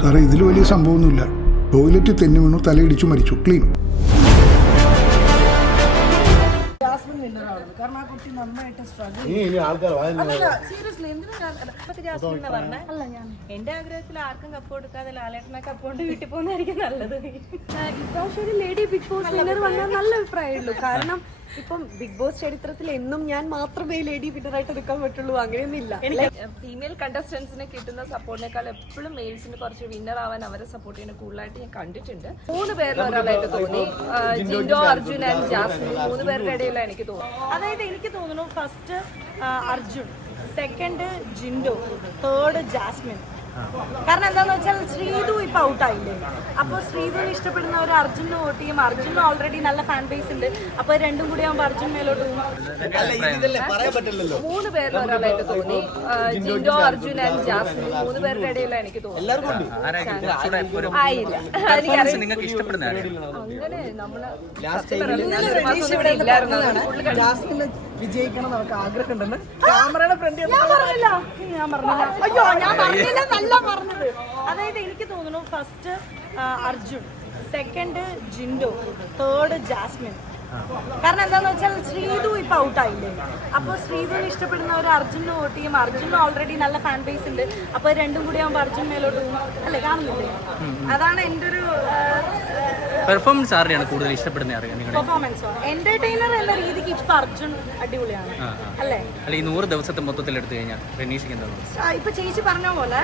സാറേ ഇതിൽ വലിയ സംഭവമൊന്നുമില്ല. ടോയ്ലറ്റ് തെന്നി വീണു തലയിടിച്ചു മരിച്ചു. ക്ലീൻ? എന്റെ ആഗ്രഹത്തിൽ ആർക്കും കപ്പ് കൊടുക്കാതെ ലാലേട്ടനെ കപ്പ് കൊണ്ട് വീട്ടിൽ പോകുന്നതായിരിക്കും നല്ലത്. ഇപ്രാവശ്യം ഒരു ലേഡി ബിഗ് ബോസ് വിന്നർ വന്നാൽ നല്ല അഭിപ്രായമുള്ളൂ. കാരണം ഇപ്പം ബിഗ് ബോസ് ചരിത്രത്തിൽ എന്നും ഞാൻ മാത്രമേ ലേഡി വിന്നറായിട്ട് നിൽക്കാൻ പറ്റുള്ളൂ അങ്ങനെയൊന്നും ഇല്ല എനിക്ക് ഫീമെയിൽ കണ്ടസ്റ്റൻസിന് കിട്ടുന്ന സപ്പോർട്ടിനേക്കാൾ എപ്പോഴും മെയിൽസിന് കുറച്ച് വിന്നർ ആവാൻ അവരെ സപ്പോർട്ട് ചെയ്യുന്ന കൂടുതലായിട്ട് ഞാൻ കണ്ടിട്ടുണ്ട്. മൂന്ന് പേരിൽ ഒരാളായിട്ട് തോന്നി. ജിൻഡോ അർജുൻ ആൻഡ് ജാസ്മിൻ മൂന്ന് പേരുടെ ഇടയിലാണ് എനിക്ക് തോന്നുന്നത്. അതായത് എനിക്ക് തോന്നുന്നു first Arjun second Jinto third Jasmine. കാരണം എന്താന്ന് വെച്ചാൽ ശ്രീതു ഇപ്പൊ ഔട്ടായില്ലേ അപ്പൊ ശ്രീതുവിനെ ഇഷ്ടപ്പെടുന്നവർ അർജുനും വോട്ട് ചെയ്യും അർജുനും ഓൾറെഡി നല്ല ഫാൻ ബേസ് ഉണ്ട്. അപ്പൊ രണ്ടും കൂടി ആകുമ്പോൾ അർജുൻ മേലോട്ട് പോകും. മൂന്ന് പേരുടെ ഒരാളായിട്ട് തോന്നി. ജിൻഡോ അർജുൻ ആൻഡ് ജാസ്മിൻ. മൂന്ന് പേരുടെ ഇടയിലാണ് എനിക്ക് തോന്നുന്നത്. ആയില്ല. എനിക്കറിയാം ഇഷ്ടപ്പെടുന്ന അങ്ങനെ നമ്മൾ ഒരു ഇവിടെ ഇല്ലായിരുന്നു വിജയിക്കണം നമുക്ക് ആഗ്രഹം ഉണ്ടെന്ന് ക്യാമറയുടെ ഫ്രണ്ട് ഞാൻ പറഞ്ഞില്ല. ഞാൻ പറഞ്ഞില്ല. അയ്യോ ഞാൻ പറഞ്ഞില്ല. നല്ല പറഞ്ഞത്. അതായത് എനിക്ക് തോന്നുന്നു first Arjun second Jinto third Jasmine. കാരണം എന്താന്ന് വെച്ചാൽ ശ്രീതു ഇപ്പൊ ഔട്ടായില്ലേ അപ്പൊ ശ്രീതുവിനെ ഇഷ്ടപ്പെടുന്നവർ അർജുനും വോട്ട് ചെയ്യും. അർജുനും ഓൾറെഡി നല്ല ഫാൻ ബേസ് ഉണ്ട്. അപ്പൊ രണ്ടും കൂടി ആകുമ്പോൾ അർജുൻ മേലോട്ട് പോകും. അല്ലെ? കാണുന്നില്ലേ? അതാണ് എന്റെ ഒരു പെർഫോമൻസ് ആരുടെയാണ് കൂടുതൽ ഇഷ്ടപ്പെടുന്നത് അറിയാം നിങ്ങളുടെ പെർഫോമൻസോ എന്റർടൈനർ എന്ന രീതിക്ക് ഇപ്പൊ അർജുൻ അടിപൊളിയാണ്. അല്ലേ? അല്ല ഈ നൂറ് ദിവസത്തെ മൊത്തത്തിൽ എടുത്തു കഴിഞ്ഞാൽ റെനീഷിക്ക് എന്താണ് ഇപ്പൊ ചേച്ചി പറഞ്ഞ പോലെ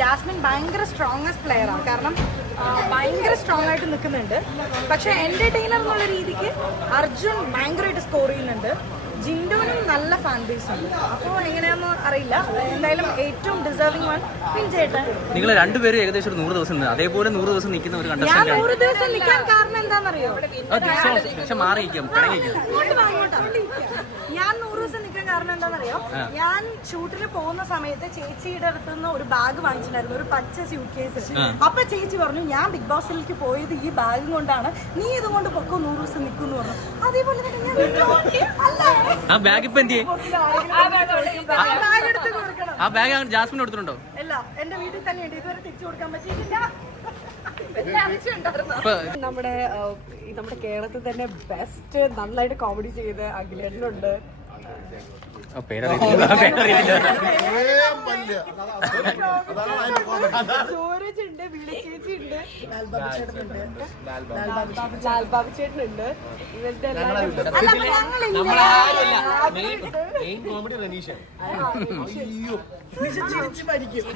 ജാസ്മിൻ ഭയങ്കര സ്ട്രോങ്സ്റ്റ് പ്ലെയർ ആണ്. കാരണം ഭയങ്കര സ്ട്രോങ് ആയിട്ട് നിൽക്കുന്നുണ്ട്. പക്ഷെ എന്റർടൈനർ എന്നുള്ള രീതിക്ക് അർജുൻ ഭയങ്കരമായിട്ട് സ്കോർ ചെയ്യുന്നുണ്ട്. ജിൻഡോനും നല്ല ഫാൻ ബേസ് ഉണ്ട് അപ്പോൾ എങ്ങനെയാണെന്ന് അറിയില്ല. എന്തായാലും ഏറ്റവും ഡിസേർവിംഗ് വൺ പിൻചേട്ടൻ നിങ്ങൾ രണ്ടുപേരും ഏകദേശം ഒരു നൂറ് ദിവസം അതേപോലെ നൂറ് ദിവസം നിൽക്കുന്ന ഒരു ഞാൻ നൂറ് ദിവസം നിൽക്കാൻ കാരണം എന്താണെന്നറിയോ? പക്ഷെ മാറി. ഞാൻ നൂറ് ദിവസം കാരണം എന്താണെന്നറിയോ? ഞാൻ ഷൂട്ടിൽ പോകുന്ന സമയത്ത് ചേച്ചിയുടെ അടുത്ത് നിന്ന് ഒരു ബാഗ് വാങ്ങിച്ചിട്ടുണ്ടായിരുന്നു. ഒരു പച്ച സ്യൂട്ട് കേസ് അപ്പൊ ചേച്ചി പറഞ്ഞു ഞാൻ ബിഗ് ബോസിലേക്ക് പോയത് ഈ ബാഗും കൊണ്ടാണ്. നീ ഇതുകൊണ്ട് കൊണ്ട് പൊക്കോ നൂറ് ദിവസം നിൽക്കുന്നു പറഞ്ഞു. അതേപോലെ തന്നെ ഞാൻ? ആ ബാഗ് ഇപ്പൊ എന്ത് ചെയ്യും? ആ bag എടുത്ത് കൊടുക്കണം. ആ ബാഗ് ജാസ്മിൻ കൊടുത്തിട്ടുണ്ടോ? അല്ല എന്റെ വീട്ടിൽ തന്നെയുണ്ട് ഇതുവരെ തിരിച്ചു കൊടുക്കാൻ പറ്റിയിട്ടില്ല. ഇപ്പൊ നമ്മുടെ നമ്മുടെ കേരളത്തിൽ തന്നെ ബെസ്റ്റ് നന്നായിട്ട് കോമഡി ചെയ്ത് അഖിലേട്ടനുണ്ട്. സൂരജ് ഉണ്ട്. വിളിച്ചേച്ചി ഉണ്ട് ലാൽ ബാബു ചേട്ടനുണ്ട് ഇവരുടെ എല്ലാവരും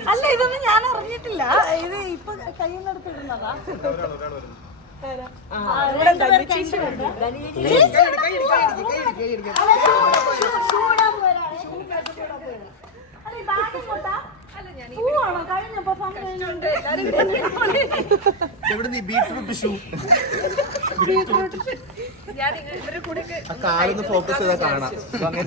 അല്ല ഇതൊന്നും ഞാൻ അറിഞ്ഞിട്ടില്ല. ഇത് ഇപ്പൊ കയ്യിൽ നിന്ന് എടുത്തിടുന്നതാ ഇവിടെ ധന്യചേച്ചി ഉണ്ട്. എവിടെ നീ ബീട്രൂട്ട് ഷൂ കാലൊന്ന് ഫോക്കസ് ചെയ്താൽ കാണാം. അങ്ങനെ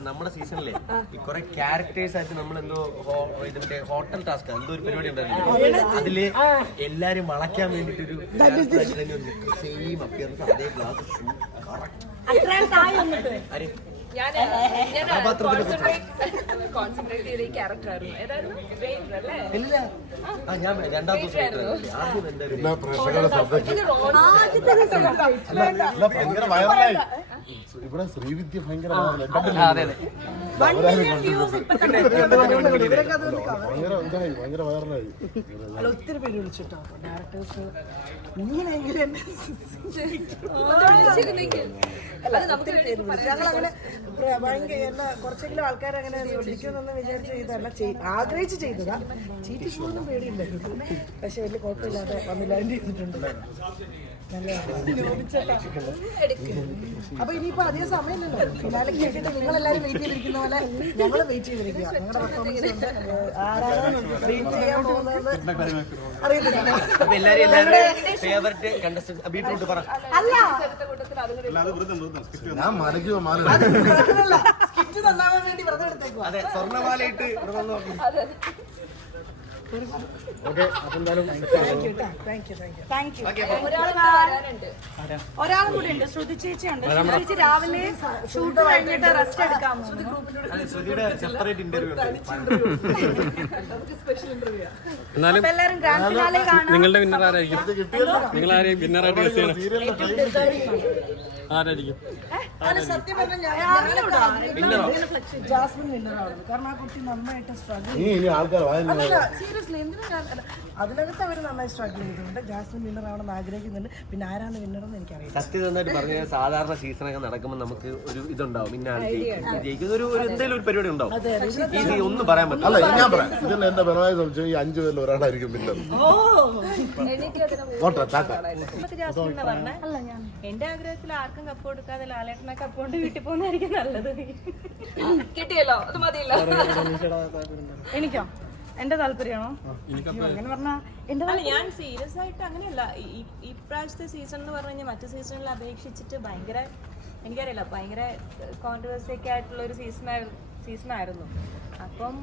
നമ്മുടെ സീസണിലെ ഈ കുറെ ക്യാരക്ടേഴ്സ് ആയിട്ട് നമ്മൾ എന്തോ ഇതിന്റെ ഇത് ഹോട്ടൽ ടാസ്ക് എന്തോ ഒരു പരിപാടി ഉണ്ടായിരുന്നു അതിൽ എല്ലാരും വളയ്ക്കാൻ വേണ്ടിട്ടൊരു സെയിം അപ്പിയറൻസ് അതേ ഗ്ലാസ് ഞാൻ കോൺസെൻട്രേറ്റ് ചെയ്ത ഈ ക്യാരക്ടർ ആയിരുന്നു. ഏതായിരുന്നു? അല്ലേ? വൈറലായി ഇവിടെ ശ്രീവിദ്യ ഭയങ്കര വൈറലായി. അതെ അതെ. ഭയങ്കര വൈറലായി അല്ല ഒത്തിരി പേര് വിളിച്ചിട്ടോ? ഡയറക്ടേഴ്സ് ഇങ്ങനെയെങ്കിലും അല്ല ഞങ്ങളങ്ങനെ പ്ര- ഭയങ്കര കുറച്ചെങ്കിലും ആൾക്കാരെ അങ്ങനെ വിളിക്കുമെന്ന് വിചാരിച്ച് ചെയ്തല്ല ചെയ്- ആഗ്രഹിച്ച് ചെയ്തതാ. ചീറ്റിക്കൊന്നും പേടിയില്ലായിരുന്നു പക്ഷെ വലിയ കുഴപ്പമില്ലാതെ വന്നില്ല. ചെയ്തിട്ടുണ്ട് നല്ല അപ്പൊ ഇനിയിപ്പോ അധികം സമയമില്ലല്ലോ. വേണ്ടിയിട്ട് നിങ്ങൾ എല്ലാവരും വെയിറ്റ് ചെയ്തിരിക്കുന്ന പോലെ ഞങ്ങൾ വെയിറ്റ് ചെയ്തിരിക്കുക. ഞങ്ങളുടെ പെർഫോമൻസ് ഉണ്ട്. ഏഹ് ആരാണ് വെയിറ്റ് ചെയ്യാൻ പോകുന്നത് അറിയത്തില്ല. എല്ലാരും അല്ല. സ്കിറ്റ് തന്നാൻ വേണ്ടി വ്രതം എടുത്തേക്കുവാ. അതെ സ്വർണമാലയിട്ട് ഇവിടെ വന്ന് നോക്കി ഓക്കെ അപ്പൊ എന്തായാലും താങ്ക് യു താങ്ക് യു ഒരാളും കൂടി ഉണ്ട്. ശ്രുതി ചേച്ചിയുണ്ട് ശ്രുതി ചേച്ചി രാവിലെ ഷൂട്ട് കഴിഞ്ഞിട്ട് റെസ്റ്റ് എടുക്കാം എന്നാലും എല്ലാരും ഗ്രാൻഡ് ഫിനാലെ കാണാം നിങ്ങളുടെ വിന്നർ ആരായിരിക്കും? നിങ്ങൾ ആരെയും വിന്നറായിട്ട് ആരായിരിക്കും? സത്യം പറഞ്ഞാൽ ജാസ്മിൻ വിന്നറാണ് കാരണം ആ കുട്ടി നന്നായിട്ട് സ്ട്രഗിൾ സീരിയസ്ലി എന്തിനാ അതിനകത്ത് അവർ നന്നായി സ്ട്രഗിൾ ചെയ്തിട്ടുണ്ട് ജാസ്മിൻ വിന്നർ ആവണമെന്ന് ആഗ്രഹിക്കുന്നുണ്ട്. പിന്നെ ആരാണ് വിന്നർ എന്ന് എനിക്കറിയാം സത്യസന്ധമായിട്ട് പറഞ്ഞ സാധാരണ സീസണൊക്കെ നടക്കുമ്പോൾ നമുക്ക് ഒരു ഇതുണ്ടാവും. ജയിക്കുന്ന ഒരു എന്തെങ്കിലും ഒരു പരിപാടി ഉണ്ടാവും. ഈ ഒന്നും പറയാൻ പറ്റില്ല. അല്ല ഞാൻ പറയാം. ഇതിൽ എന്റെ പരമായ സംശയം ഈ അഞ്ചു പേരിൽ ഒരാളായിരിക്കും ഞാൻ എന്റെ ആഗ്രഹത്തിൽ ആർക്കും കപ്പ് കൊടുക്കാതെ ലാലേട്ടനെ കപ്പ് കൊണ്ട് വീട്ടിൽ പോകുന്നതായിരിക്കും നല്ലത്. കിട്ടിയല്ലോ അത് മതിയല്ലോ. എനിക്കോ? എന്റെ താല്പര്യമാണോ? അങ്ങനെ പറഞ്ഞാ എന്റെ അല്ല ഞാൻ സീരിയസ് ആയിട്ട് അങ്ങനെയല്ല. ഇപ്രാവശ്യത്തെ സീസൺ എന്ന് പറഞ്ഞു കഴിഞ്ഞാൽ മറ്റു സീസണിൽ അപേക്ഷിച്ചിട്ട് ഭയങ്കര എനിക്കറിയില്ല ഭയങ്കര കോൺട്രവേഴ്സി ഒക്കെ ആയിട്ടുള്ള ഒരു സീസൺ സീസൺ ആയിരുന്നു. അപ്പം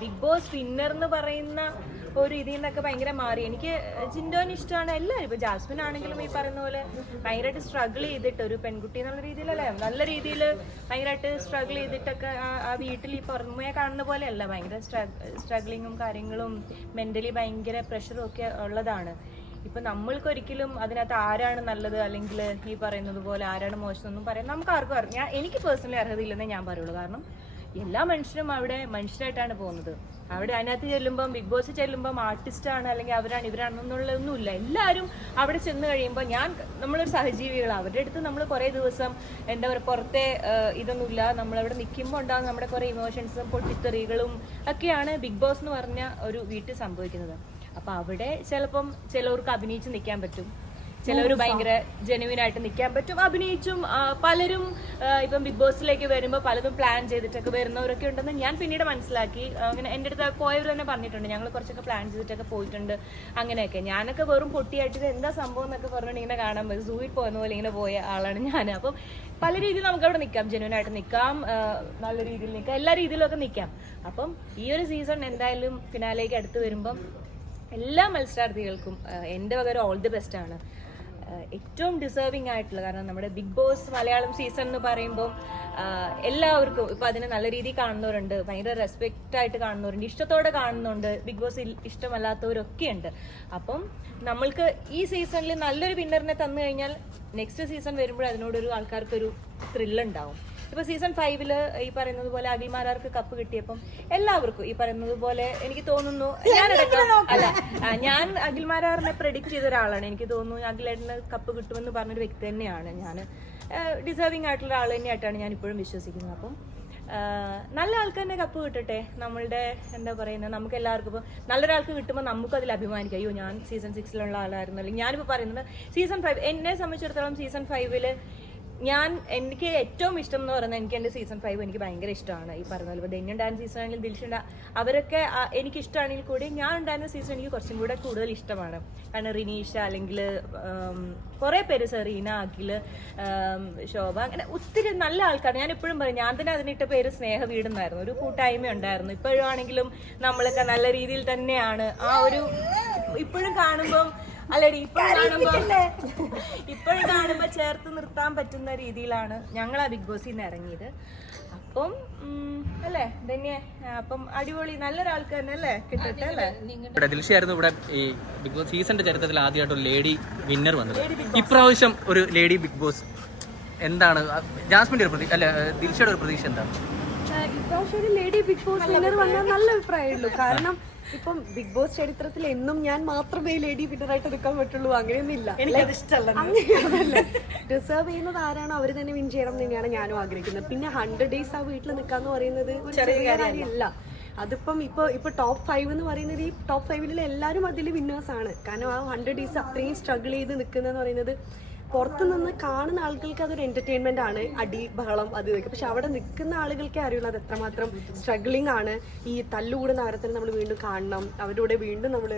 ബിഗ് ബോസ് വിന്നർ എന്ന് പറയുന്ന ഒരു ഇതിൽ നിന്നൊക്കെ ഭയങ്കര മാറി. എനിക്ക് ജിൻഡോന് ഇഷ്ടമാണ്. എല്ലാവരും ഇപ്പോൾ ജാസ്മിൻ ആണെങ്കിലും ഈ പറയുന്ന പോലെ ഭയങ്കരമായിട്ട് സ്ട്രഗിൾ ചെയ്തിട്ട് ഒരു പെൺകുട്ടി എന്നുള്ള രീതിയിലല്ലേ? നല്ല രീതിയിൽ ഭയങ്കരമായിട്ട് സ്ട്രഗിൾ ചെയ്തിട്ടൊക്കെ ആ- വീട്ടിൽ ഈ പുറമേ കാണുന്ന പോലെ അല്ല ഭയങ്കര സ്ട്രഗ്ലിങ്ങും കാര്യങ്ങളും മെന്റലി ഭയങ്കര പ്രഷറും ഒക്കെ ഉള്ളതാണ്. ഇപ്പൊ നമ്മൾക്ക് ഒരിക്കലും അതിനകത്ത് ആരാണ് നല്ലത്? അല്ലെങ്കിൽ ഈ പറയുന്നത് പോലെ ആരാണ് മോശം എന്നും പറയാൻ നമുക്ക് ആർക്കും അറിയാം. എനിക്ക് പേഴ്സണലി അർഹതയില്ലെന്നേ ഞാൻ പറയുള്ളൂ. കാരണം എല്ലാ മനുഷ്യരും അവിടെ മനുഷ്യരായിട്ടാണ് പോകുന്നത്. അവിടെ അതിനകത്ത് ചെല്ലുമ്പം ബിഗ് ബോസ് ചെല്ലുമ്പം ആർട്ടിസ്റ്റാണ് അല്ലെങ്കിൽ അവരാണ് ഇവരാണെന്നുള്ളതൊന്നുമില്ല. എല്ലാവരും അവിടെ ചെന്ന് കഴിയുമ്പോൾ ഞാൻ നമ്മളൊരു സഹജീവികളാണ് അവരുടെ അടുത്ത് നമ്മൾ കുറേ ദിവസം എന്താ പറയുക പുറത്തെ ഇതൊന്നുമില്ല. നമ്മളവിടെ നിൽക്കുമ്പോൾ ഉണ്ടാകുന്ന നമ്മുടെ കുറേ ഇമോഷൻസും പൊട്ടിത്തെറികളും ഒക്കെയാണ് ബിഗ് ബോസ് എന്ന് പറഞ്ഞ ഒരു വീട്ടിൽ സംഭവിക്കുന്നത്. അപ്പോൾ അവിടെ ചിലപ്പം ചിലവർക്ക് അഭിനയിച്ച് നിൽക്കാൻ പറ്റും. ചിലവർ ഭയങ്കര ജെനുവിൻ ആയിട്ട് നിൽക്കാൻ പറ്റും. അഭിനയിച്ചും പലരും ഇപ്പം ബിഗ് ബോസിലേക്ക് വരുമ്പോൾ പലതും പ്ലാൻ ചെയ്തിട്ടൊക്കെ വരുന്നവരൊക്കെ ഉണ്ടെന്ന് ഞാൻ പിന്നീട് മനസ്സിലാക്കി. അങ്ങനെ എന്റെ അടുത്ത് പോയവർ തന്നെ പറഞ്ഞിട്ടുണ്ട് ഞങ്ങൾ കുറച്ചൊക്കെ പ്ലാൻ ചെയ്തിട്ടൊക്കെ പോയിട്ടുണ്ട്. അങ്ങനെയൊക്കെ. ഞാനൊക്കെ വെറും പൊട്ടിയായിട്ട് എന്താ സംഭവം എന്നൊക്കെ പറഞ്ഞിട്ട് ഇങ്ങനെ കാണാൻ പറ്റും സൂയിൽ പോകുന്ന പോലെ ഇങ്ങനെ പോയ ആളാണ് ഞാൻ. അപ്പം പല രീതിയിൽ നമുക്ക് അവിടെ നിൽക്കാം ജെനുവിൻ ആയിട്ട് നിൽക്കാം നല്ല രീതിയിൽ നിൽക്കാം എല്ലാ രീതിയിലൊക്കെ ഒക്കെ നിൽക്കാം അപ്പം ഈ ഒരു സീസൺ എന്തായാലും ഫിനാലേക്ക് അടുത്ത് വരുമ്പം എല്ലാ മത്സരാർത്ഥികൾക്കും എന്റെ വക ഒരു ഓൾ ദി ബെസ്റ്റ് ആണ്. ഏറ്റവും ഡിസേർവിംഗ് ആയിട്ടുള്ള കാരണം നമ്മുടെ ബിഗ് ബോസ് മലയാളം സീസൺ എന്ന് പറയുമ്പോൾ എല്ലാവർക്കും ഇപ്പം അതിനെ നല്ല രീതിയിൽ കാണുന്നവരുണ്ട് ഭയങ്കര റെസ്പെക്റ്റ് ആയിട്ട് കാണുന്നവരുണ്ട് ഇഷ്ടത്തോടെ കാണുന്നുണ്ട് ബിഗ് ബോസ് ഇഷ്ടമല്ലാത്തവരൊക്കെ ഉണ്ട്. അപ്പം നമ്മൾക്ക് ഈ സീസണിൽ നല്ലൊരു വിന്നറിനെ തന്നു കഴിഞ്ഞാൽ നെക്സ്റ്റ് സീസൺ വരുമ്പോൾ അതിനോടൊരു ആൾക്കാർക്കൊരു ത്രില്ലുണ്ടാവും ഇപ്പൊ സീസൺ ഫൈവിൽ ഈ പറയുന്നത് പോലെ അഖിൽമാരാർക്ക് കപ്പ് കിട്ടിയപ്പം എല്ലാവർക്കും ഈ പറയുന്നത് പോലെ എനിക്ക് തോന്നുന്നു ഞാനടക്കം അല്ല ഞാൻ അഖിൽമാരാറിനെ പ്രെഡിക്റ്റ് ചെയ്ത ഒരാളാണ്. എനിക്ക് തോന്നുന്നു അഖിലേട്ടന് കപ്പ് കിട്ടുമെന്ന് പറഞ്ഞൊരു വ്യക്തി തന്നെയാണ് ഞാൻ. ഡിസേർവിംഗ് ആയിട്ടുള്ള ആൾ തന്നെയായിട്ടാണ് ഞാൻ ഇപ്പോഴും വിശ്വസിക്കുന്നത്. അപ്പം നല്ല ആൾക്ക് തന്നെ കപ്പ് കിട്ടട്ടെ. നമ്മളുടെ എന്താ പറയുന്നത് നമുക്ക് എല്ലാവർക്കും ഇപ്പോൾ നല്ലൊരാൾക്ക് കിട്ടുമ്പോൾ നമുക്ക് അതിൽ അഭിമാനിക്കാം. അയ്യോ ഞാൻ സീസൺ സിക്സിലുള്ള ആളായിരുന്നു. അല്ലെങ്കിൽ ഞാനിപ്പോൾ പറയുന്നത് സീസൺ ഫൈവ് എന്നെ സംബന്ധിച്ചിടത്തോളം സീസൺ ഫൈവിൽ ഞാൻ എനിക്ക് ഏറ്റവും ഇഷ്ടം എന്ന് പറയുന്നത് എനിക്ക് എന്റെ സീസൺ ഫൈവ് എനിക്ക് ഭയങ്കര ഇഷ്ടമാണ്. ഈ പറഞ്ഞ പോലെ ധന്യം ഡാൻസ് സീസൺ ആണെങ്കിലും ദിൽഷ അവരൊക്കെ എനിക്ക് ഇഷ്ടമാണെങ്കിൽ കൂടി ഞാൻ ഉണ്ടായിരുന്ന സീസൺ എനിക്ക് കുറച്ചും കൂടെ കൂടുതൽ ഇഷ്ടമാണ്. കാരണം റിനീഷ അല്ലെങ്കിൽ കുറേ പേര് സെറീന അഖിൽ ശോഭ അങ്ങനെ ഒത്തിരി നല്ല ആൾക്കാർ ഞാൻ എപ്പോഴും പറയും ഞാൻ തന്നെ അതിനിട്ട പേര് സ്നേഹ വീടെന്നായിരുന്നു ഒരു കൂട്ടായ്മ ഉണ്ടായിരുന്നു. ഇപ്പോഴും ആണെങ്കിലും നമ്മളൊക്കെ നല്ല രീതിയിൽ തന്നെയാണ്. ആ ഒരു ഇപ്പോഴും കാണുമ്പം അല്ലടി ഇപ്പോഴും കാണുമ്പോ ഇപ്പോഴും കാണുമ്പോ ചേർത്ത് നിർത്താൻ പറ്റുന്ന രീതിയിലാണ് ഞങ്ങൾ ആ ബിഗ് ബോസിൽ നിന്ന് ഇറങ്ങിയത്. അപ്പം അല്ലേ ധന്യ? അപ്പം അടിപൊളി നല്ലൊരാൾക്ക് തന്നെ അല്ലേ? കിട്ടട്ടെ അല്ലേ? ഇവിടെ ദിൽഷയായിരുന്നു ഇവിടെ ഈ ബിഗ് ബോസ് സീസണിന്റെ ചരിത്രത്തിൽ ആദ്യമായിട്ട് ഒരു ലേഡി വിന്നർ വന്നത്. ഇപ്രാവശ്യം ഒരു ലേഡി ബിഗ് ബോസ് എന്താണ്? ജാസ്മിന്റെ ഒരു പ്രതീക്ഷ അല്ല ദിൽഷയുടെ ഒരു പ്രതീക്ഷ എന്താണ് ഇപ്രാവശ്യം ഒരു ലേഡി ബിഗ് ബോസ് വിന്നർ വന്നാൽ നല്ല അഭിപ്രായമുള്ളൂ. കാരണം ഇപ്പം ബിഗ് ബോസ് ചരിത്രത്തിൽ എന്നും ഞാൻ മാത്രമേ ലേഡി വിന്നറായിട്ട് എടുക്കാൻ പറ്റുള്ളൂ. അങ്ങനെയൊന്നും ഇല്ല എനിക്കത് ഇഷ്ടമല്ല ഡിസേർവ് ചെയ്യുന്നത് ആരാണോ അവർ തന്നെ വിൻ ചെയ്യണം തന്നെയാണ് ഞാനും ആഗ്രഹിക്കുന്നത്. പിന്നെ ഹൺഡ്രഡ് ഡേയ്സ് ആ വീട്ടിൽ നിൽക്കാന്ന് പറയുന്നത് ചെറിയ കാര്യമല്ല. അതിപ്പം ഇപ്പൊ ഇപ്പൊ ടോപ്പ് ഫൈവ് എന്ന് പറയുന്നത് ഈ ടോപ്പ് ഫൈവിലെ എല്ലാവരും അതിൽ വിന്നേഴ്സ് ആണ്. കാരണം ആ ഹൺഡ്രഡ് ഡേയ്സ് അത്രയും സ്ട്രഗിൾ ചെയ്ത് നിൽക്കുന്നതെന്ന് പറയുന്നത് പുറത്തു നിന്ന് കാണുന്ന ആളുകൾക്ക് അതൊരു എന്റർടൈൻമെന്റ് ആണ്. അടി ബഹളം അത് ഇതൊക്കെ. പക്ഷെ അവിടെ നിൽക്കുന്ന ആളുകൾക്ക് അറിയുള്ളൂ അത് എത്രമാത്രം സ്ട്രഗ്ലിംഗ് ആണ്. ഈ തല്ലുകൂടുന്ന അവരത്തിന് നമ്മൾ വീണ്ടും കാണണം. അവരുടെ വീണ്ടും നമ്മൾ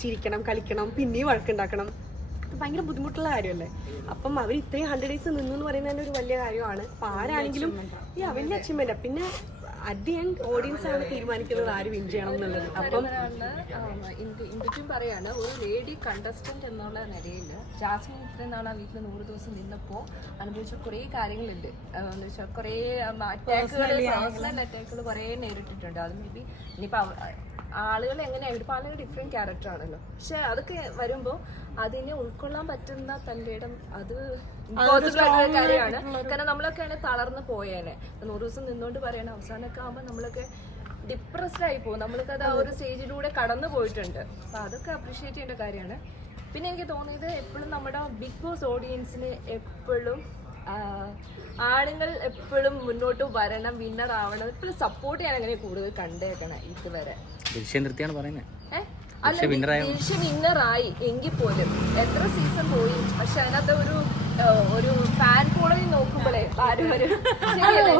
ചിരിക്കണം കളിക്കണം പിന്നെയും വഴക്കുണ്ടാക്കണം. ഭയങ്കര ബുദ്ധിമുട്ടുള്ള കാര്യമല്ലേ? അപ്പം അവർ ഇത്രയും ഹൺഡ്രഡ് ഡേയ്സ് നിന്നു എന്ന് പറയുന്നത് തന്നെ ഒരു വലിയ കാര്യമാണ്. അപ്പൊ ആരാണെങ്കിലും ഈ വലിയ അച്ചീവ്മെന്റ് പിന്നെ അറ്റ് ദി എൻഡ് ഓഡിയൻസ് ആണ് തീരുമാനിക്കുന്നത് ആര് വിൻ ചെയ്യണം എന്നുള്ളത്. അപ്പം ഇന്ത്യക്കും പറയാണ് ഒരു ലേഡി കണ്ടസ്റ്റന്റ് എന്നുള്ള നിലയിൽ ജാസ്മിൻ ഇത്രയും നാൾ ആ വീട്ടിൽ നൂറ് ദിവസം നിന്നപ്പോൾ അനുഭവിച്ച കുറേ കാര്യങ്ങളുണ്ട്. എന്ന് വെച്ചാൽ കുറേ അറ്റാക്കുകൾ പേഴ്സണൽ അറ്റാക്കുകൾ കുറേ നേരിട്ടിട്ടുണ്ട്. അത് മേ ബി ഇനിയിപ്പോൾ ആളുകൾ എങ്ങനെയാണ് ആളുകൾ ഡിഫറെന്റ് ക്യാരക്ടർ ആണല്ലോ. പക്ഷെ അതൊക്കെ വരുമ്പോൾ അതിനെ ഉൾക്കൊള്ളാൻ പറ്റുന്ന തന്റെ ഇടം അത് ആയിട്ടുള്ള കാര്യമാണ് കാരണം നമ്മളൊക്കെ ആണെങ്കിൽ തളർന്നു പോയേനെ. നൂറ് ദിവസം നിന്നോണ്ട് പറയണ. അവസാനമൊക്കെ ആകുമ്പോൾ നമ്മളൊക്കെ ഡിപ്രസ്ഡ് ആയി പോകും. നമ്മൾക്ക് അത് ആ ഒരു സ്റ്റേജിലൂടെ കടന്നു പോയിട്ടുണ്ട്. അപ്പൊ അതൊക്കെ അപ്രീഷിയേറ്റ് ചെയ്യേണ്ട കാര്യമാണ്. പിന്നെ എനിക്ക് തോന്നിയത് എപ്പോഴും നമ്മുടെ ബിഗ് ബോസ് ഓഡിയൻസിന് എപ്പോഴും ആണുങ്ങൾ എപ്പോഴും മുന്നോട്ട് വരണം വിന്നർ ആവണം എപ്പോഴും സപ്പോർട്ട് ചെയ്യാൻ അങ്ങനെ കൂടുതൽ കണ്ടേക്കണേ ഇതുവരെ. ദൃശ്യം നൃത്തിയാണ് പറയുന്നത് ഏഹ് അല്ല ആയി? എങ്കിൽ പോലും. എത്ര സീസൺ പോയി? പക്ഷെ അതിനകത്ത് ഒരു ഒരു ഫാൻ ഫോളോയിങ് നോക്കുമ്പോഴേ ആരും ഒരു ശരിയല്ലേ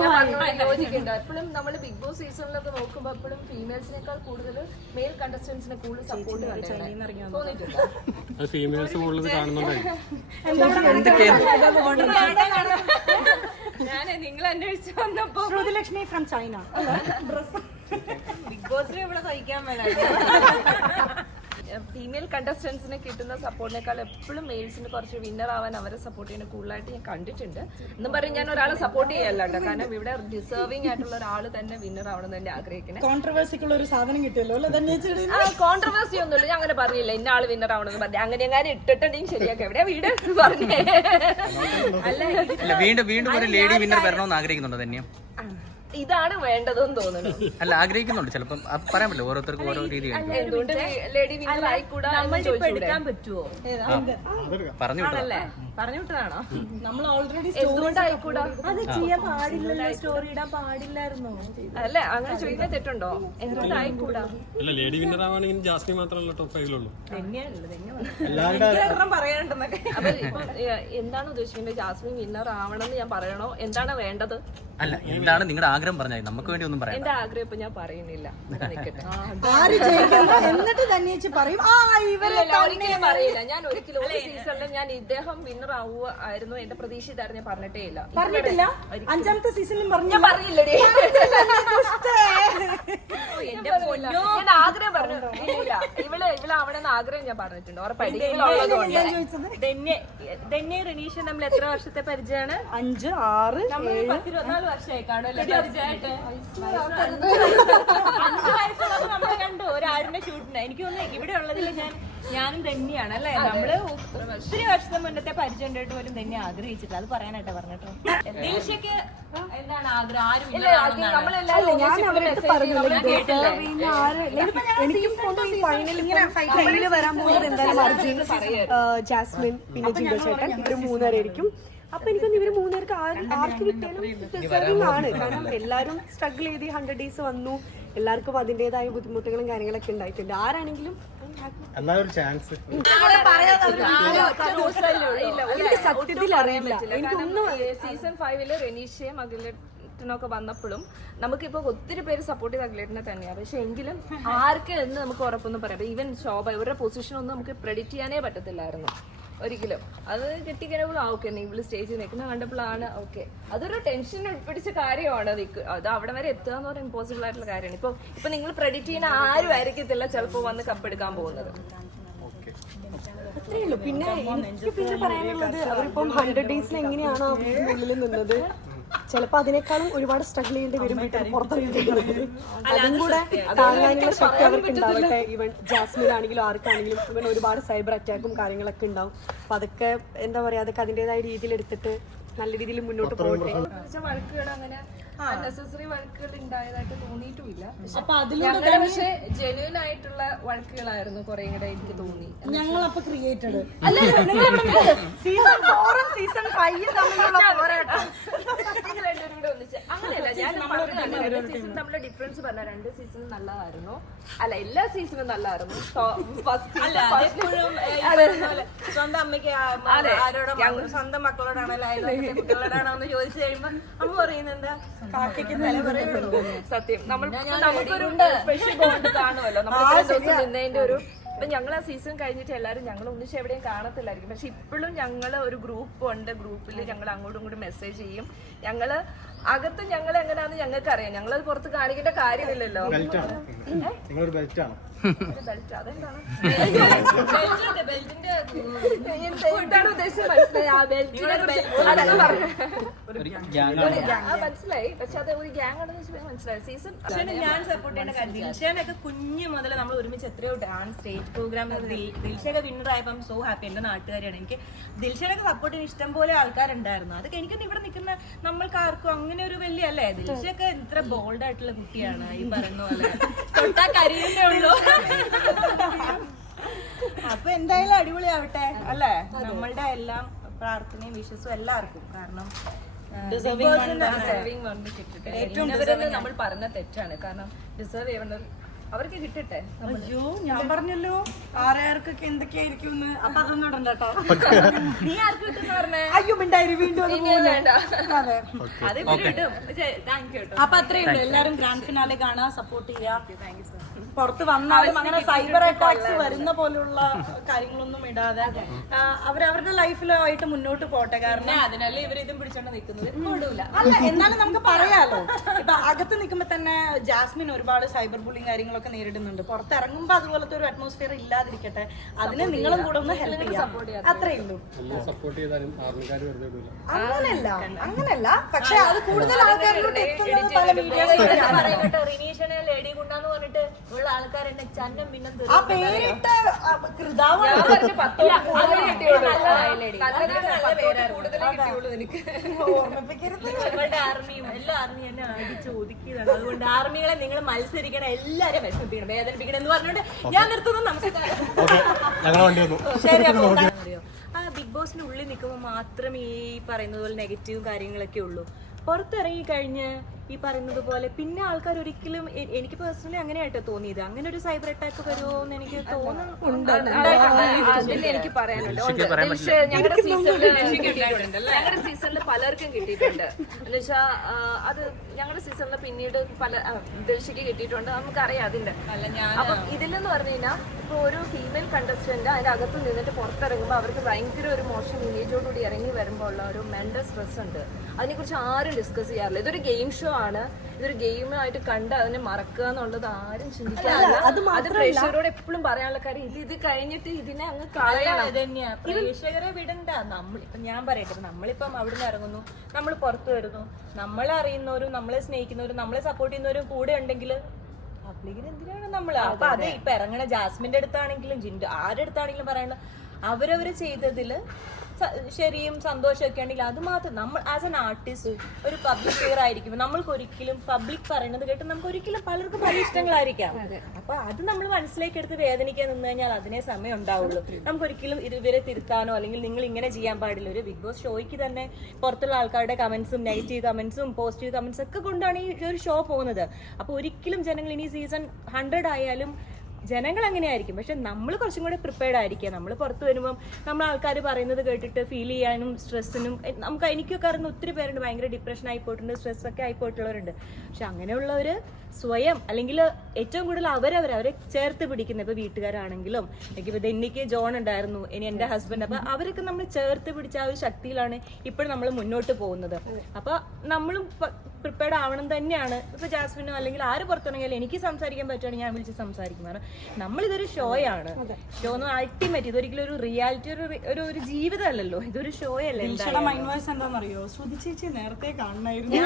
യോജിക്കുന്നുണ്ട്. എപ്പോഴും നമ്മൾ ബിഗ് ബോസ് സീസണിലൊക്കെ നോക്കുമ്പോൾ എപ്പോഴും ഫീമെയിൽസിനേക്കാൾ കൂടുതൽ മെയിൽ കണ്ടസ്റ്റൻസിനെ കൂടുതൽ സപ്പോർട്ട് ഞാൻ നിങ്ങൾ അന്വേഷിച്ചു വന്നപ്പോ ലക്ഷ്മി ഫ്രം ചൈന ബിഗ് ബോസിനെ ഇവിടെ സഹിക്കാൻ വേണം ഫീമെയിൽ കണ്ടസ്റ്റൻസിന് കിട്ടുന്ന സപ്പോർട്ടിനേക്കാൾ എപ്പോഴും മെയിൽസിന് കുറച്ച് വിന്നർ ആവാൻ അവരെ സപ്പോർട്ട് ചെയ്യുന്ന കൂടുതലായിട്ട് ഞാൻ കണ്ടിട്ടുണ്ട്. എന്നും പറയും ഞാൻ ഒരാളെ സപ്പോർട്ട് ചെയ്യല്ല കാരണം ഇവിടെ ഡിസേർവിംഗ് ആയിട്ടുള്ള ഒരാൾ തന്നെ വിന്നർ ആവണം തന്നെ ആഗ്രഹിക്കുന്നത് കോൺട്രവേഴ്സിക്കുള്ള ഒരു സാധനം കിട്ടിയല്ലോ അല്ലേ? തന്നെ കോൺട്രവേഴ്സി ഒന്നുമില്ല. ഞാൻ അങ്ങനെ പറഞ്ഞില്ല. ഇന്ന ആൾ വിന്നർ ആവണമെന്ന് പറഞ്ഞു. അങ്ങനെ ഞാൻ ഇട്ടിട്ടുണ്ടെങ്കിൽ ശരിയാക്കാം. എവിടെയാ വീട്? പറഞ്ഞേ. അല്ല അല്ല വീണ്ടും വീണ്ടും ഒരു ലേഡി വിന്നർ വരണമെന്ന് ആഗ്രഹിക്കുന്നുണ്ടോ തന്നെയും ഇതാണ് വേണ്ടതെന്ന് തോന്നുന്നു. അല്ല ആഗ്രഹിക്കുന്നുണ്ട്. ചിലപ്പം അത് പറയാൻ പറ്റില്ല. ഓരോരുത്തർക്കും ഓരോ രീതി എന്തുകൊണ്ട് ലേഡി വിന്നർ ആയിക്കൂടാ എന്ന് ചോദിച്ചൂടെ? എടുക്കാൻ പറ്റുമോ പറഞ്ഞു വിട്ടതാ. പറഞ്ഞു വിട്ടതാണോ നമ്മൾ ഓൾറെഡി എന്തുകൊണ്ടായിക്കൂടാ? അത് ചെയ്യാൻ പാടില്ലല്ലോ സ്റ്റോറി ഇടാൻ പാടില്ലായിരുന്നു. അല്ല? അങ്ങനെ ചോദിക്കുന്ന തെറ്റുണ്ടോ? എന്തുകൊണ്ടായിക്കൂടാ? അല്ല ലേഡി വിന്നർ ആവാണെങ്കിൽ ജാസ്മിൻ മാത്രമല്ല ടോപ്പ് ഫൈവിലുള്ളൂ ഒരെണ്ണം പറയാനുണ്ടെന്നൊക്കെ. അപ്പൊ ഇപ്പൊ ഏഹ്, എന്താണ് ഉദ്ദേശിക്കുന്നത്? ജാസ്മിൻ വിന്നർ ആവണമെന്ന് ഞാൻ പറയണോ? എന്താണ് വേണ്ടത്? അല്ല എന്താണ് നിങ്ങളുടെ ആഗ്രഹം പറഞ്ഞാൽ നമുക്ക് വേണ്ടി ഒന്നും പറയാം എന്റെ ആഗ്രഹം ഇപ്പൊ ഞാൻ പറയുന്നില്ല. ആര് ജയിക്കുന്നു എന്നിട്ട് തന്നെ പറയും. ആ ഇവരെ ഒരിക്കലും പറയില്ല. ഞാൻ ഒരിക്കലും ഒരു സീസണിൽ ഞാൻ ഇദ്ദേഹം വിന്നർ ആവുക ആയിരുന്നു എന്റെ പ്രതീക്ഷ ഇതായിരുന്നു ഞാൻ പറഞ്ഞിട്ടേ ഇല്ല. പറഞ്ഞിട്ടില്ല? അഞ്ചാമത്തെ സീസണിലും പറഞ്ഞു ഞാൻ പറഞ്ഞില്ലടി. എന്റെ ഞാൻ ആഗ്രഹം പറഞ്ഞു. ഇല്ല ഇവൾ ഇവൾ അവിടെ നിന്ന് ആഗ്രഹം ഞാൻ പറഞ്ഞിട്ടുണ്ട്. ഉറപ്പായിട്ട്. ധന്യ റനീഷ നമ്മൾ എത്ര വർഷത്തെ പരിചയമാണ്? അഞ്ച് ആറ് നമ്മൾ പത്തിരുപത്തിനാല് വർഷമായി കാണുമല്ലോ പരിചയമായിട്ട് അഞ്ച് വയസ്സുള്ളത് നമ്മൾ കണ്ടു. ഒരു ആടിന്റെ ഷൂട്ടിന് എനിക്ക് തോന്നുന്നു ഇവിടെ ഉള്ളതിൽ ഞാൻ ഞാനും തന്നെയാണ് അല്ലേ? നമ്മൾ ഒത്തിരി വർഷം മുന്നത്തെ പരിചയം ഉണ്ടായിട്ട് പോലും തന്നെ ആഗ്രഹിച്ചിട്ട് അത് പറയാനായിട്ട് പറഞ്ഞിട്ടോ ദിൽഷയ്ക്ക് എന്താണ് ആഗ്രഹം? ആരും എനിക്ക് ഫൈനലിൽ വരാൻ പോകുന്നത് എന്തായാലും അർജുൻ ജാസ്മിൻ പിന്നെ ജിൻഡോ ചേട്ടൻ ഇവർ മൂന്നുപേരായിരിക്കും. അപ്പൊ എനിക്കൊന്ന് ഇവർ മൂന്നുപേർക്ക് ആർക്ക് കിട്ടിയാലും ഡിസേർവിംഗ് ആണ്. കാരണം എല്ലാരും സ്ട്രഗിൾ ചെയ്ത് ഹൺഡ്രഡ് ഡേയ്സ് വന്നു. എല്ലാവർക്കും അതിന്റെതായ ബുദ്ധിമുട്ടുകളും കാര്യങ്ങളൊക്കെ ഉണ്ടായിട്ടുണ്ട്. ആരാണെങ്കിലും. എന്നാ ഒരു ചാൻസ് ഇല്ല, എനിക്ക് സത്യത്തിൽ അറിയില്ല. എനിക്കൊന്നും സീസൺ ഫൈവിൽ റെനീഷയും അഖിലേട്ടനൊക്കെ വന്നപ്പോഴും നമുക്കിപ്പോ ഒത്തിരി പേര് സപ്പോർട്ട് ചെയ്ത് അഖിലേട്ടനെ തന്നെയാണ് പക്ഷെ എങ്കിലും ആർക്ക് എന്ന് നമുക്ക് ഉറപ്പൊന്നും പറയാം ഈവൻ ശോഭ ഇവരുടെ പൊസിഷൻ ഒന്നും നമുക്ക് പ്രെഡിക്റ്റ് ചെയ്യാനേ പറ്റത്തില്ലായിരുന്നു. ഒരിക്കലും. അത് കിട്ടിക്കഴിഞ്ഞപ്പോൾ ആ ഓക്കെ ഇവൾ സ്റ്റേജിൽ നിൽക്കുന്ന കണ്ടപ്പോഴാണ് ഓക്കെ. അതൊരു ടെൻഷൻ പിടിച്ച കാര്യമാണ് അത്. അവിടെ വരെ എത്തുക എന്ന് പറഞ്ഞാൽ ഇമ്പോസിബിൾ ആയിട്ടുള്ള കാര്യമാണ്. ഇപ്പൊ ഇപ്പൊ നിങ്ങൾ പ്രെഡിക്റ്റ് ചെയ്യുന്ന ആരും ആയിരിക്കത്തില്ല ചിലപ്പോൾ വന്ന് കപ്പെടുക്കാൻ പോകുന്നത്. അത്രേ ഉള്ളൂ. പിന്നെ എനിക്ക് പിന്നെ പറയാനുള്ളത് അവരിപ്പം ഹൺഡ്രഡ് ഡേയ്സിൽ എങ്ങനെയാണ് അവരുടെ ഉള്ളിൽ നിന്നത്? ചിലപ്പോ അതിനേക്കാളും ഒരുപാട് സ്ട്രഗിൾ ചെയ്യേണ്ടി വരും വീട്ടിൽ പുറത്തിറങ്ങിയിട്ടുള്ളത് അതും കൂടെ താങ്ങാനുള്ള ശക്തി അവർക്ക് ഉണ്ടാവട്ടെ. ഇവൻ ജാസ്മിൻ ആണെങ്കിലും ആർക്കാണെങ്കിലും ഇവൻ ഒരുപാട് സൈബർ അറ്റാക്കും കാര്യങ്ങളൊക്കെ ഉണ്ടാവും. അപ്പൊ അതൊക്കെ എന്താ പറയാ അതൊക്കെ അതിന്റെതായ രീതിയിൽ എടുത്തിട്ട് നല്ല രീതിയിൽ മുന്നോട്ട് പോകട്ടെ. വഴക്കുകൾ അങ്ങനെ അൺനെസസറി വഴക്കുകൾ ഉണ്ടായതായിട്ട് തോന്നിയിട്ടുമില്ല. അപ്പൊ ഞങ്ങളുടെ പക്ഷെ ജെന്യൂൻ ആയിട്ടുള്ള വഴക്കുകളായിരുന്നു കുറെ കൂടെ എനിക്ക് തോന്നി. ഞങ്ങൾ അപ്പൊ ക്രിയേറ്റഡ് സീസൺ ഫോറും സീസൺ ഫൈവും തമ്മിലുള്ള പോരാട്ടം. അങ്ങനെയല്ല ഞാൻ സീസൺ തമ്മിലുള്ള ഡിഫറൻസ് പറഞ്ഞ രണ്ട് സീസൺ നല്ലതായിരുന്നു. അല്ല എല്ലാ സീസണും നല്ലതായിരുന്നു. സ്വന്തം അമ്മയ്ക്ക്. ആരോടോ സ്വന്തം മക്കളോടാണല്ലോ കുട്ടികളോടാണോ എന്ന് ചോദിച്ചു കഴിയുമ്പോ അമ്മ പറയുന്നത് എന്താ? കാക്കയ്ക്ക് പറയുള്ളൂ സത്യം. നമ്മൾ നമുക്കൊരു സ്പെഷ്യൽ ബോണ്ട് കാണുമല്ലോ. നമ്മൾ ഇത്രയും ദിവസം നിന്നതിന്റെ ഒരു ഇപ്പൊ ഞങ്ങൾ ആ സീസൺ കഴിഞ്ഞിട്ട് എല്ലാവരും ഞങ്ങൾ ഒന്നിച്ച് എവിടെയും കാണത്തില്ലായിരിക്കും. പക്ഷെ ഇപ്പോഴും ഞങ്ങൾ ഒരു ഗ്രൂപ്പ് ഉണ്ട്. ഗ്രൂപ്പിൽ ഞങ്ങൾ അങ്ങോട്ടും ഇങ്ങോട്ടും മെസ്സേജ് ചെയ്യും. ഞങ്ങൾ അകത്ത് ഞങ്ങൾ എങ്ങനെയാന്ന് ഞങ്ങൾക്ക് അറിയാം ഞങ്ങളത് പുറത്ത് കാണിക്കേണ്ട കാര്യമില്ലല്ലോ. മനസ്സിലായി ഒരു പക്ഷെ അത് ഗ്യാങ് ആണെന്ന് വെച്ചാൽ മനസ്സിലായി. സീസൺ ഞാൻ സപ്പോർട്ട് ചെയ്യേണ്ട കാര്യം ദിൽഷനൊക്കെ കുഞ്ഞു മുതൽ നമ്മൾ ഒരുമിച്ച് എത്രയോ ഡാൻസ് സ്റ്റേജ് പ്രോഗ്രാം ദിൽഷയൊക്കെ വിന്നർ ആയപ്പോൾ സോ ഹാപ്പി എന്റെ നാട്ടുകാരിയാണ്. എനിക്ക് ദിൽഷനൊക്കെ സപ്പോർട്ട് ചെയ്യാൻ ഇഷ്ടം പോലെ ആൾക്കാരുണ്ടായിരുന്നു. അതൊക്കെ എനിക്കൊന്നും ഇവിടെ നിൽക്കുന്ന നമ്മൾക്ക് ആർക്കും അങ്ങനെ ഒരു വലിയ അല്ലേ? ദിൽഷയൊക്കെ ഇത്ര ബോൾഡ് ആയിട്ടുള്ള കുട്ടിയാണ് ഈ പറയുന്ന പോലെ. തൊട്ടാ കരിയിലേ ഉള്ളൂ. അപ്പൊ എന്തായാലും അടിപൊളിയാവട്ടെ അല്ലേ? നമ്മളുടെ എല്ലാം പ്രാർത്ഥനയും വിശ്വസും എല്ലാവർക്കും. കാരണം നമ്മൾ പറഞ്ഞ തെറ്റാണ്. കാരണം ഡിസേർവ് ചെയ്യേണ്ടത് അവർക്ക് കിട്ടട്ടെ. അയ്യോ ഞാൻ പറഞ്ഞല്ലോ. ആരാർക്കൊക്കെ എന്തൊക്കെയായിരിക്കും അപ്പൊ അതൊന്നും ഇടണ്ടോ കേട്ടോ. നീ ആർക്ക് കിട്ടുന്ന പറഞ്ഞേ? അയ്യോ മിണ്ടായി വീണ്ടും അത് ഇടും. താങ്ക് യു കേട്ടോ. അപ്പൊ അത്രയുണ്ട് എല്ലാരും ഗ്രാൻഡ് ഫിനാലെ കാണാൻ സപ്പോർട്ട് ചെയ്യാ പുറത്ത് വന്നാലും അങ്ങനെ സൈബർ അറ്റാക്സ് വരുന്ന പോലുള്ള കാര്യങ്ങളൊന്നും ഇടാതെ അവരവരുടെ ലൈഫിലായിട്ട് മുന്നോട്ട് പോട്ടെ. കാരണം അതിനല്ലേ ഇവർ ഇതും പിടിച്ചോണ്ട് നിൽക്കുന്നത് അല്ല എന്നാലും നമുക്ക് പറയാലോ. ഇപ്പൊ അകത്ത് നിൽക്കുമ്പോ തന്നെ ജാസ്മിൻ ഒരുപാട് സൈബർ ബുള്ളിങ് കാര്യങ്ങളൊക്കെ നേരിടുന്നുണ്ട്. പുറത്തിറങ്ങുമ്പോ അതുപോലത്തെ ഒരു അറ്റ്മോസ്ഫിയർ ഇല്ലാതിരിക്കട്ടെ. അതിനെ നിങ്ങളും കൂടെ ഒന്ന് ഹെൽപ്പ് ചെയ്യാം. അത്രേ ഉള്ളൂ. അങ്ങനല്ല അങ്ങനല്ല. പക്ഷെ അത് കൂടുതൽ ആൾക്കാരിലോട്ട് എത്തുന്നത് പല മീഡിയ ഉള്ള ആൾക്കാർ എന്നെ ചന്നം ആ പേരിട്ട ആ, കൃതാവാണ്. ഓർമ്മിപ്പിക്കരുത്. ഞങ്ങളുടെ ആർമിയും എല്ലാ ആർമിയും എന്നെ അടിച്ച് ഒതുക്കിയതാണ് അതുകൊണ്ട് ആർമികളെ നിങ്ങൾ മത്സരിക്കണം എല്ലാരും വിഷമിപ്പിക്കണം വേദനിപ്പിക്കണം എന്ന് പറഞ്ഞുകൊണ്ട് ഞാൻ നിർത്തുന്നു. നമസ്കാരം. വണ്ടി വന്നു. ശരി അപ്പൊ അറിയോ ആ ബിഗ് ബോസിന്റെ ഉള്ളിൽ നിൽക്കുമ്പോൾ മാത്രമേ ഈ പറയുന്നത് പോലെ നെഗറ്റീവ് കാര്യങ്ങളൊക്കെ ഉള്ളൂ. പുറത്തിറങ്ങി കഴിഞ്ഞ് ഈ പറയുന്നത് പോലെ. പിന്നെ ആൾക്കാർ ഒരിക്കലും എനിക്ക് പേഴ്സണലി അങ്ങനെയായിട്ട് തോന്നിയത്. അങ്ങനെ ഒരു സൈബർ അറ്റാക്ക് വരുമോ എന്ന് എനിക്ക് തോന്നുന്നുണ്ട്. അതിൽ എനിക്ക് പറയാനുണ്ട്. ഞങ്ങളുടെ സീസണിൽ ഞങ്ങളുടെ സീസണിൽ പലർക്കും കിട്ടിയിട്ടുണ്ട്. എന്നുവെച്ചാ ആ, അത് ഞങ്ങളുടെ സീസണിൽ പിന്നീട് പല ആ, ദിൽഷയ്ക്ക് കിട്ടിയിട്ടുണ്ട്. നമുക്കറിയാം അതിന്റെ. അപ്പം ഇതിലെന്ന് പറഞ്ഞു കഴിഞ്ഞാൽ ഇപ്പൊ ഒരു ഫീമെയിൽ കണ്ടസ്റ്റന്റ് അതിന്റെ അകത്ത് നിന്നിട്ട് പുറത്തിറങ്ങുമ്പോൾ അവർക്ക് ഭയങ്കര ഒരു മോശം ഇമേജോടുകൂടി ഇറങ്ങി വരുമ്പോൾ ഉള്ള ഒരു മെന്റൽ സ്ട്രെസ് ഉണ്ട്. അതിനെക്കുറിച്ച് ആരും ഡിസ്കസ് ചെയ്യാറില്ല. ഇതൊരു ഗെയിം ഷോ ആണ് ഇതൊരു ഗെയിമായിട്ട് കണ്ട് അതിനെ മറക്കുക എന്നുള്ളത് ആരും ചിന്തിക്കാറില്ല. അത് പ്രേക്ഷകരോട് എപ്പോഴും പറയാനുള്ള കാര്യം ഇത് ഇത് കഴിഞ്ഞിട്ട് ഇതിനെ അങ്ങ് കളയണം. തന്നെയാ. പ്രേക്ഷകരെ വിടണ്ട. നമ്മൾ ഇപ്പൊ ഞാൻ പറയട്ടെ നമ്മളിപ്പം അവിടുന്ന് ഇറങ്ങുന്നു. നമ്മൾ പുറത്തു വരുന്നു. നമ്മളെ അറിയുന്നവരും നമ്മളെ സ്നേഹിക്കുന്നവരും നമ്മളെ സപ്പോർട്ട് ചെയ്യുന്നവരും കൂടെ ഉണ്ടെങ്കിൽ പബ്ലിക്കിന് എന്തിനാണ് നമ്മൾ അപ്പൊ അത് ഇപ്പൊ ഇറങ്ങണ ജാസ്മിന്റെ അടുത്താണെങ്കിലും ജിൻഡു ആരുടെ അടുത്താണെങ്കിലും പറയണ അവരവര് ചെയ്തതിൽ ശരിയും സന്തോഷമൊക്കെ ഉണ്ടെങ്കിൽ അത് മാത്രം നമ്മൾ ആസ് എൻ ആർട്ടിസ്റ്റ് ഒരു പബ്ലിക് ഫിയർ ആയിരിക്കും നമ്മൾക്ക് ഒരിക്കലും പബ്ലിക് പറയുന്നത് കേട്ട് നമുക്ക് ഒരിക്കലും പലർക്കും പല ഇഷ്ടങ്ങളായിരിക്കാം. അപ്പൊ അത് നമ്മൾ മനസ്സിലേക്ക് എടുത്ത് വേദനിക്കാൻ നിന്ന് കഴിഞ്ഞാൽ അതിനെ സമയം ഉണ്ടാവുള്ളൂ. നമുക്ക് ഒരിക്കലും ഇതുവരെ തിരുത്താനോ അല്ലെങ്കിൽ നിങ്ങൾ ഇങ്ങനെ ചെയ്യാൻ പാടില്ല. ഒരു ബിഗ് ബോസ് ഷോയ്ക്ക് തന്നെ പുറത്തുള്ള ആൾക്കാരുടെ കമന്റ്സും നെഗറ്റീവ് കമന്റ്സും പോസിറ്റീവ് കമന്റ്സ് ഒക്കെ കൊണ്ടാണ് ഈ ഒരു ഷോ പോകുന്നത്. അപ്പൊ ഒരിക്കലും ജനങ്ങൾ ഇനി സീസൺ ഹൺഡ്രഡ് ആയാലും ജനങ്ങൾ അങ്ങനെയായിരിക്കും പക്ഷെ നമ്മൾ കുറച്ചും കൂടെ പ്രിപ്പയർഡ് ആയിരിക്കുക നമ്മൾ പുറത്ത് വരുമ്പം നമ്മൾ ആൾക്കാർ പറയുന്നത് കേട്ടിട്ട് ഫീൽ ചെയ്യാനും സ്ട്രെസ്സിനും നമുക്ക് എനിക്കൊക്കെ അറിയുന്ന ഒത്തിരി പേരുണ്ട്. ഭയങ്കര ഡിപ്രഷൻ ആയി പോയിട്ടുണ്ട് സ്ട്രെസ് ഒക്കെ ആയി പോയിട്ടുള്ളവരുണ്ട്. പക്ഷെ അങ്ങനെയുള്ളവർ സ്വയം അല്ലെങ്കിൽ ഏറ്റവും കൂടുതൽ അവരവർ അവരെ ചേർത്ത് പിടിക്കുന്ന ഇപ്പൊ വീട്ടുകാരാണെങ്കിലും എനിക്ക് ഇപ്പൊ എനിക്ക് ജോൺ ഉണ്ടായിരുന്നു ഇനി എന്റെ ഹസ്ബൻഡ് അപ്പൊ അവരൊക്കെ നമ്മൾ ചേർത്ത് പിടിച്ച ആ ഒരു ശക്തിയിലാണ് ഇപ്പോഴും നമ്മൾ മുന്നോട്ട് പോകുന്നത്. അപ്പൊ നമ്മളും പ്രിപ്പയർഡ് ആവണം തന്നെയാണ്. ഇപ്പൊ ജാസ്മിനോ അല്ലെങ്കിൽ ആര് പുറത്തിറങ്ങിയാലും എനിക്ക് സംസാരിക്കാൻ പറ്റുകയാണെങ്കിൽ ഞാൻ വിളിച്ച് സംസാരിക്കും. കാരണം നമ്മളിതൊരു ഷോയാണ് ഷോ എന്ന് അൾട്ടിമേറ്റ് ഇതൊരിക്കലും ഒരു റിയാലിറ്റി ഒരു ഒരു ഒരു ജീവിതമല്ലല്ലോ. ഇതൊരു ഷോ അല്ലേ മൈൻഡ് വോയിസ് എന്താണെന്നറിയോ? ശ്രുതി ചേച്ചി നേരത്തെ കാണണമായിരുന്നു